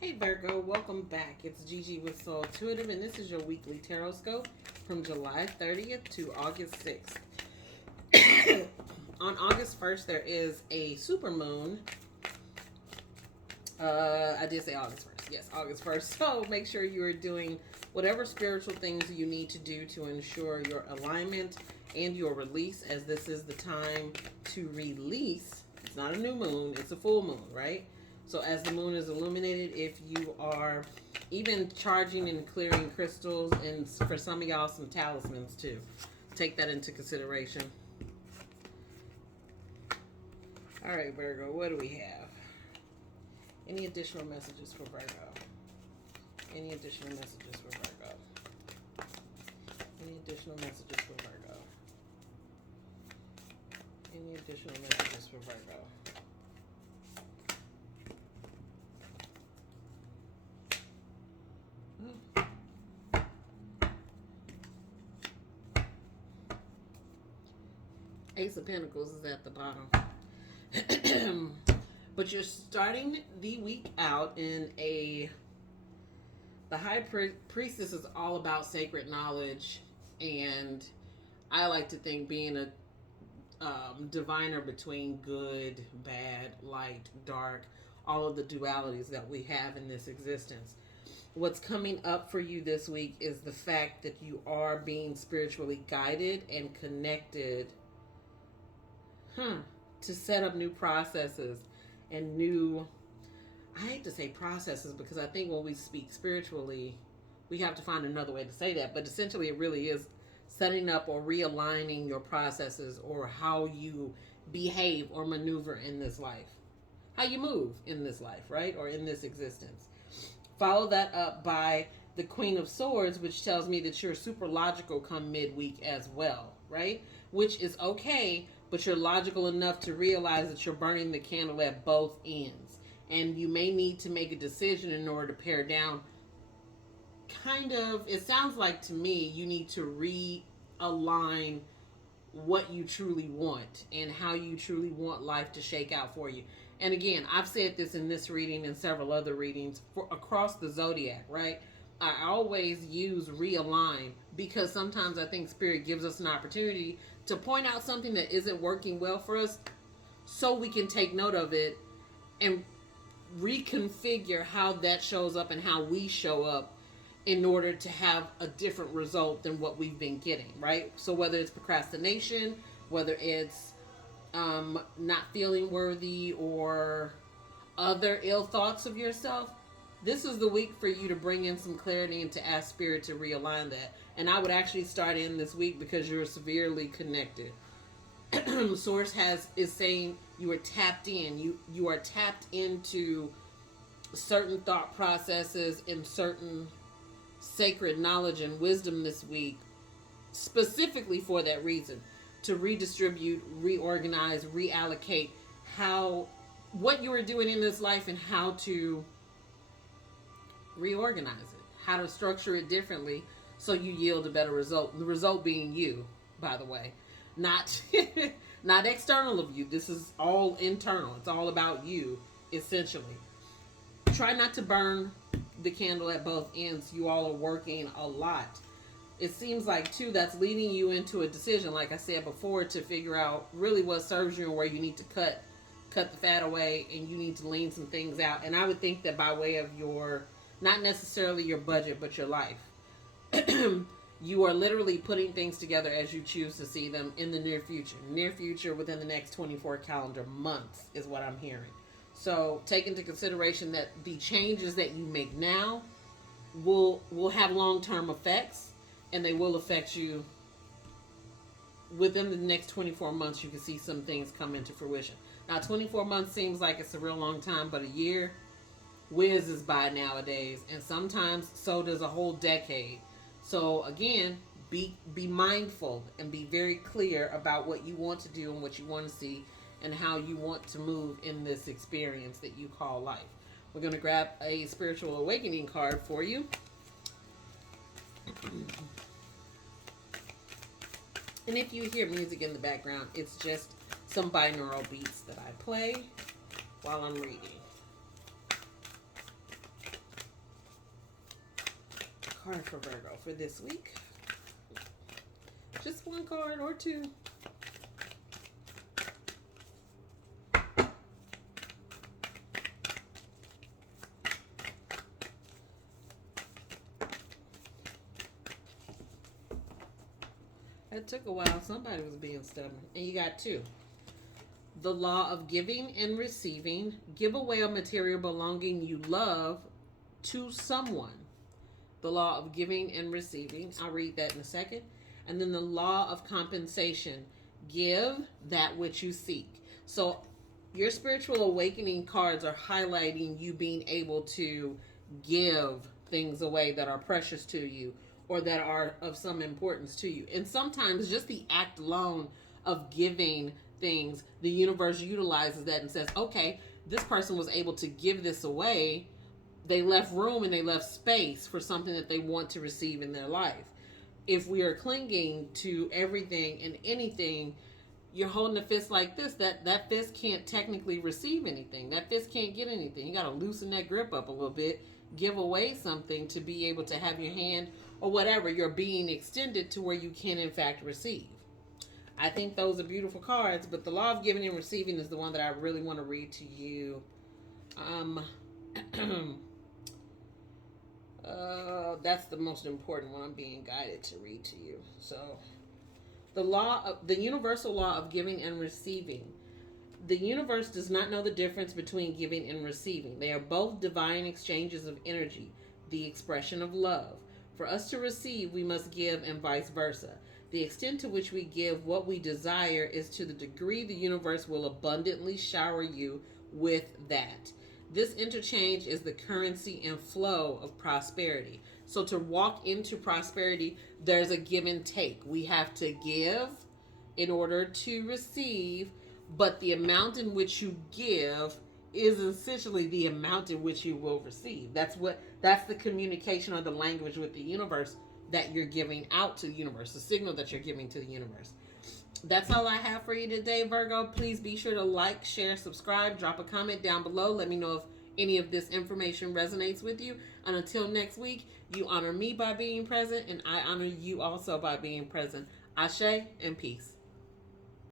Hey Virgo, welcome back. It's Gigi with Soul Intuitive, and this is your weekly Tarotscope from July 30th to August 6th. On August 1st, there is a supermoon. I did say August 1st. Yes, August 1st. So make sure you are doing whatever spiritual things you need to do to ensure your alignment and your release, as this is the time to release. It's not a new moon, it's a full moon, right? So as the moon is illuminated, if you are even charging and clearing crystals, and for some of y'all, some talismans too, take that into consideration. All right, Virgo, what do we have? Any additional messages for Virgo? Any additional messages for Virgo? Any additional messages for Virgo? Any additional messages for Virgo? Ace of Pentacles is at the bottom. But you're starting the week out in the High Priestess is all about sacred knowledge, and I like to think being a diviner between good, bad, light, dark, all of the dualities that we have in this existence. What's coming up for you this week is the fact that you are being spiritually guided and connected to set up new processes and new, I hate to say processes because I think when we speak spiritually, we have to find another way to say that, but essentially it really is setting up or realigning your processes or how you behave or maneuver in this life, how you move in this life, right? Or in this existence. Follow that up by the Queen of Swords, which tells me that you're super logical come midweek as well, right? Which is okay, but you're logical enough to realize that you're burning the candle at both ends. And you may need to make a decision in order to pare down. It sounds like to me, you need to realign what you truly want and how you truly want life to shake out for you. And again, I've said this in this reading and several other readings across the zodiac, right? I always use realign because sometimes I think Spirit gives us an opportunity to point out something that isn't working well for us so we can take note of it and reconfigure how that shows up and how we show up in order to have a different result than what we've been getting, right? So whether it's procrastination, whether it's not feeling worthy or other ill thoughts of yourself, this is the week for you to bring in some clarity and to ask Spirit to realign that. And I would actually start in this week because you're severely connected. Source is saying you are tapped in. You are tapped into certain thought processes and certain sacred knowledge and wisdom this week, specifically for that reason, to redistribute, reorganize, reallocate what you are doing in this life and how to reorganize it, how to structure it differently so you yield a better result. The result being you, by the way, not not external of you. This is all internal. It's all about you, essentially. Try not to burn the candle at both ends. You all are working a lot. It seems like too that's leading you into a decision, like I said before, to figure out really what serves you and where you need to cut the fat away, and you need to lean some things out. And I would think that by way of your, not necessarily your budget, but your life, you are literally putting things together as you choose to see them in the near future within the next 24 calendar months is what I'm hearing. So take into consideration that the changes that you make now will have long-term effects, and they will affect you within the next 24 months. You can see some things come into fruition. Now, 24 months seems like it's a real long time, but a year whizzes by nowadays, and sometimes so does a whole decade. So again, be mindful and be very clear about what you want to do and what you want to see and how you want to move in this experience that you call life. We're going to grab a spiritual awakening card for you. And if you hear music in the background, it's just some binaural beats that I play while I'm reading. card for Virgo for this week. Just one card or two. That took a while. Somebody was being stubborn. And you got two. The law of giving and receiving. Give away a material belonging you love to someone. The law of giving and receiving. I'll read that in a second. And then the law of compensation. Give that which you seek. So your spiritual awakening cards are highlighting you being able to give things away that are precious to you or that are of some importance to you. And sometimes just the act alone of giving things, the universe utilizes that and says, okay, this person was able to give this away. They left room and they left space for something that they want to receive in their life. If we are clinging to everything and anything, you're holding a fist like this, that fist can't technically receive anything. That fist can't get anything. You got to loosen that grip up a little bit, give away something to be able to have your hand or whatever, your being extended to where you can in fact receive. I think those are beautiful cards, but the law of giving and receiving is the one that I really want to read to you. That's the most important one I'm being guided to read to you. So the universal law of giving and receiving. The universe does not know the difference between giving and receiving. They are both divine exchanges of energy, the expression of love. For us to receive, we must give, and vice versa. The extent to which we give what we desire is to the degree the universe will abundantly shower you with that. This interchange is the currency and flow of prosperity. So to walk into prosperity, there's a give and take. We have to give in order to receive, but the amount in which you give is essentially the amount in which you will receive. That's the communication or the language with the universe that you're giving out to the universe, the signal that you're giving to the universe. That's all I have for you today, Virgo. Please be sure to like, share, subscribe, drop a comment down below. Let me know if any of this information resonates with you. And until next week, you honor me by being present, and I honor you also by being present. Ashe and peace.